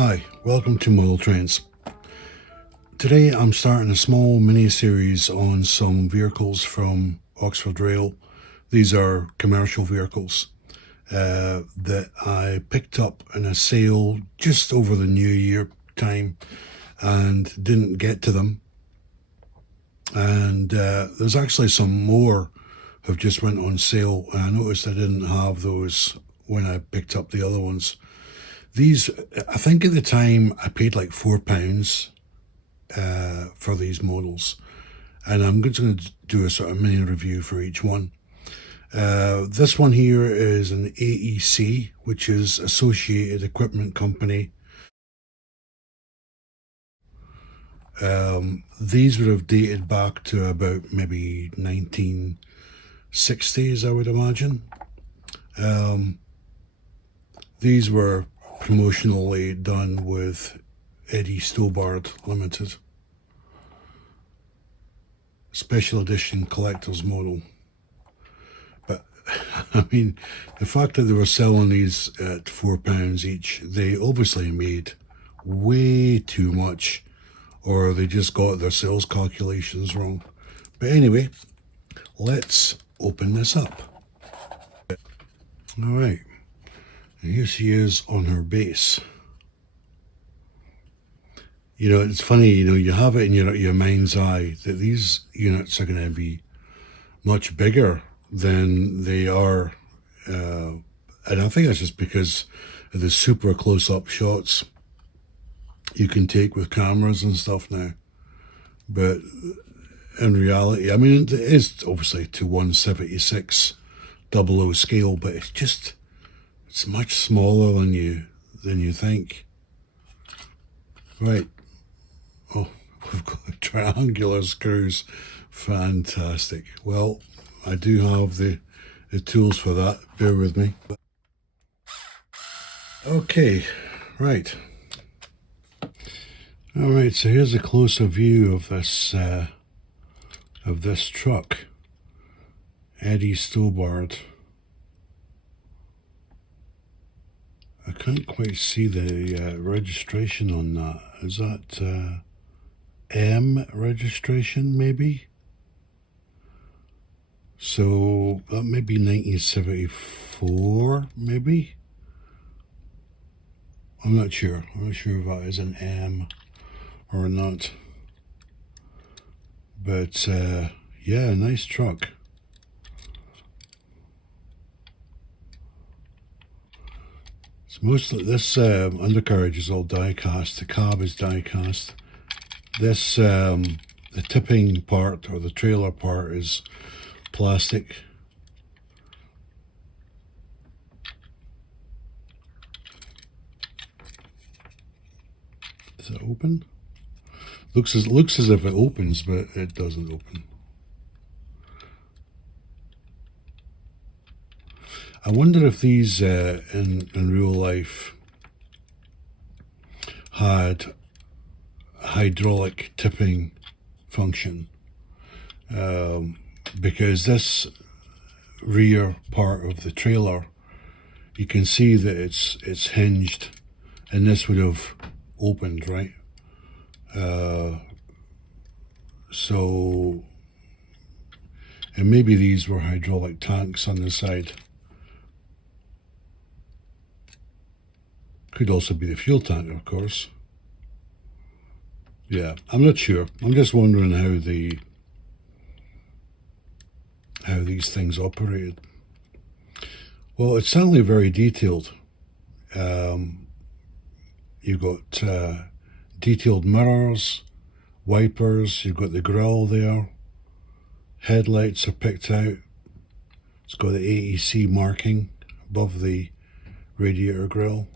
Hi, welcome to Model Trends. Today I'm starting a small mini-series on some vehicles from Oxford Rail. These are commercial vehicles that I picked up in a sale just over the New Year time and didn't get to them. And there's actually some more have just went on sale, and I noticed I didn't have those when I picked up the other ones. These, I think at the time I paid like £4 for these models, and I'm just going to do a sort of mini review for each one. This one here is an AEC, which is Associated Equipment Company. These would have dated back to about maybe 1960s, I would imagine. These were promotionally done with Eddie Stobart Limited. Special edition collector's model. But I mean, the fact that they were selling these at £4 each, they obviously made way too much, or they just got their sales calculations wrong. But anyway, let's open this up. All right, and here she is on her base. You know, it's funny, you know, you have it in your mind's eye that these units are going to be much bigger than they are. And I think that's just because of the super close-up shots you can take with cameras and stuff now. But in reality, I mean, it is obviously to 1/76 00 scale, but it's much smaller than you think. Right. Oh, we've got triangular screws. Fantastic. Well, I do have the tools for that. Bear with me. Okay, right. All right, so here's a closer view of this truck. Eddie Stobart. I can't quite see the registration on that. Is that M registration, maybe? So that may be 1974, maybe? I'm not sure. I'm not sure if that is an M or not. But yeah, nice truck. So mostly this undercarriage is all die cast. The cab is die cast. This the tipping part, or the trailer part, is plastic. Is it open? Looks as if it opens, but it doesn't open. I wonder if these in real life had a hydraulic tipping function, because this rear part of the trailer, you can see that it's hinged, and this would have opened, right? So, and maybe these were hydraulic tanks on the side. Could also be the fuel tank, of course. Yeah, I'm not sure. I'm just wondering how these things operated. Well, it's certainly very detailed. You've got detailed mirrors, wipers, you've got the grille there, headlights are picked out. It's got the AEC marking above the radiator grille.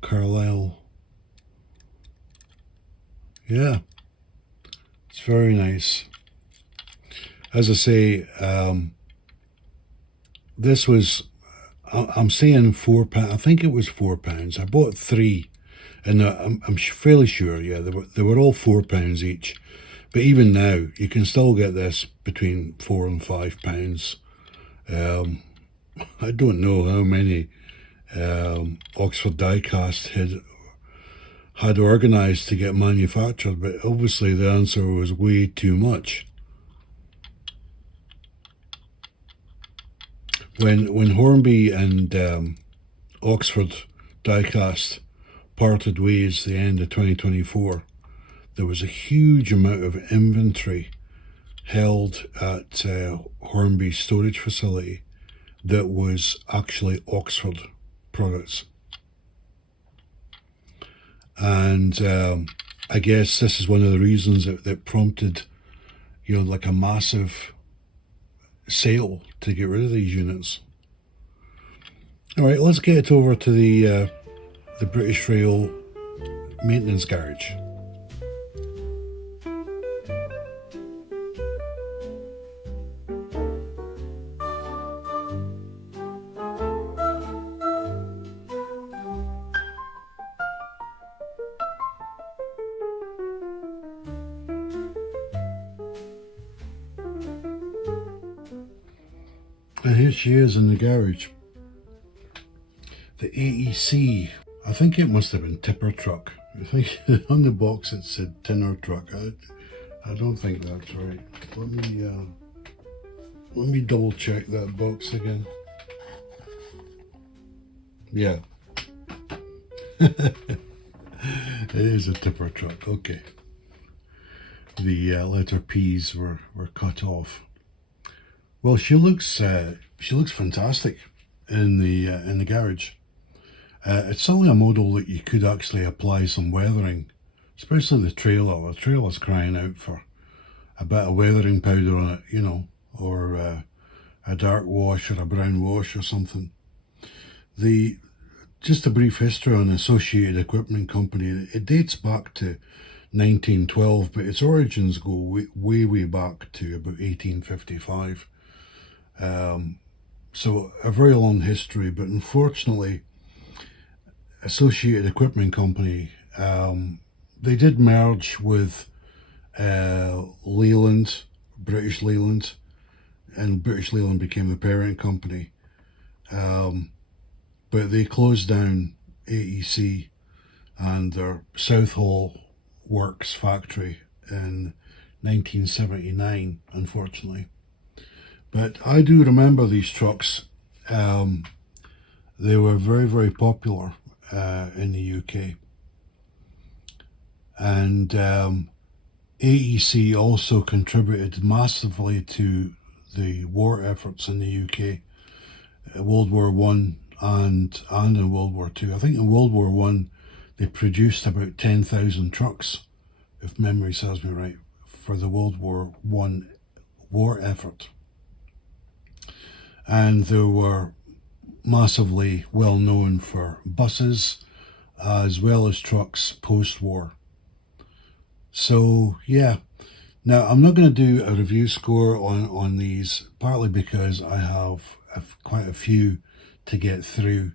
Carlisle. Yeah, it's very nice. As I say, this was, I'm saying £4. I think it was £4. I bought 3, and I'm fairly sure, yeah, they were all £4 each. But even now, you can still get this between £4 and £5. I don't know how many Oxford Diecast had organised to get manufactured, but obviously the answer was way too much. When Hornby and Oxford Diecast parted ways the end of 2024, there was a huge amount of inventory held at Hornby's storage facility that was actually Oxford products. And I guess this is one of the reasons that prompted, like a massive sale to get rid of these units. All right, let's get over to the British Rail maintenance garage. And here she is in the garage. The AEC, I think it must have been tipper truck. I think on the box it said tinner truck. I don't think that's right. Let me double check that box again. Yeah. It is a tipper truck, okay. The letter P's were cut off. Well, she looks fantastic in the garage. It's certainly a model that you could actually apply some weathering, especially the trailer. The trailer's crying out for a bit of weathering powder on it, or a dark wash or a brown wash or something. Just a brief history on Associated Equipment Company. It dates back to 1912, but its origins go way back to about 1855. So a very long history, but unfortunately Associated Equipment Company, they did merge with Leyland, British Leyland, and British Leyland became the parent company, but they closed down AEC and their Southall Works factory in 1979, unfortunately. But I do remember these trucks. They were very popular in the UK. And AEC also contributed massively to the war efforts in the UK, World War One and in World War Two. I think in World War One they produced about 10,000 trucks, if memory serves me right, for the World War One war effort. And they were massively well known for buses as well as trucks post-war. So yeah, now I'm not going to do a review score on these, partly because I have quite a few to get through.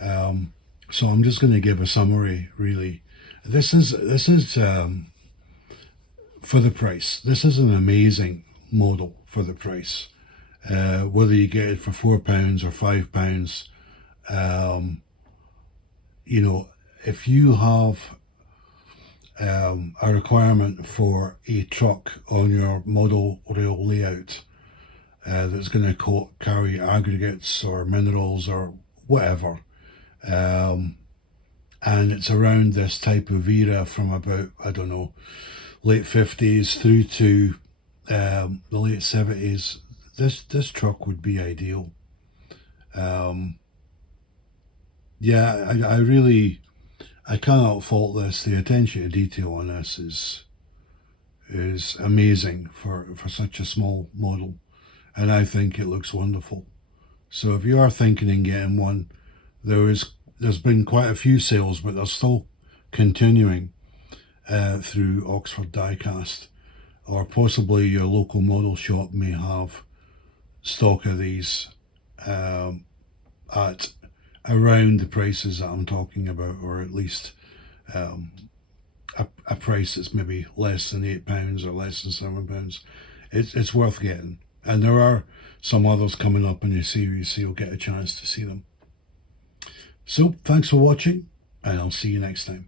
So I'm just going to give a summary, really. This is for the price. This is an amazing model for the price. Whether you get it for £4 or £5, if you have a requirement for a truck on your model rail layout that's going to carry aggregates or minerals or whatever, and it's around this type of era from about, I don't know, late 50s through to the late 70s, this truck would be ideal. I cannot fault this. The attention to detail on this is amazing for such a small model, and I think it looks wonderful. So if you are thinking in getting one, there's been quite a few sales, but they're still continuing through Oxford Diecast, or possibly your local model shop may have stock of these at around the prices that I'm talking about, or at least a price that's maybe less than £8 or less than £7. It's worth getting, and there are some others coming up in the series, so you'll get a chance to see them. So thanks for watching, and I'll see you next time.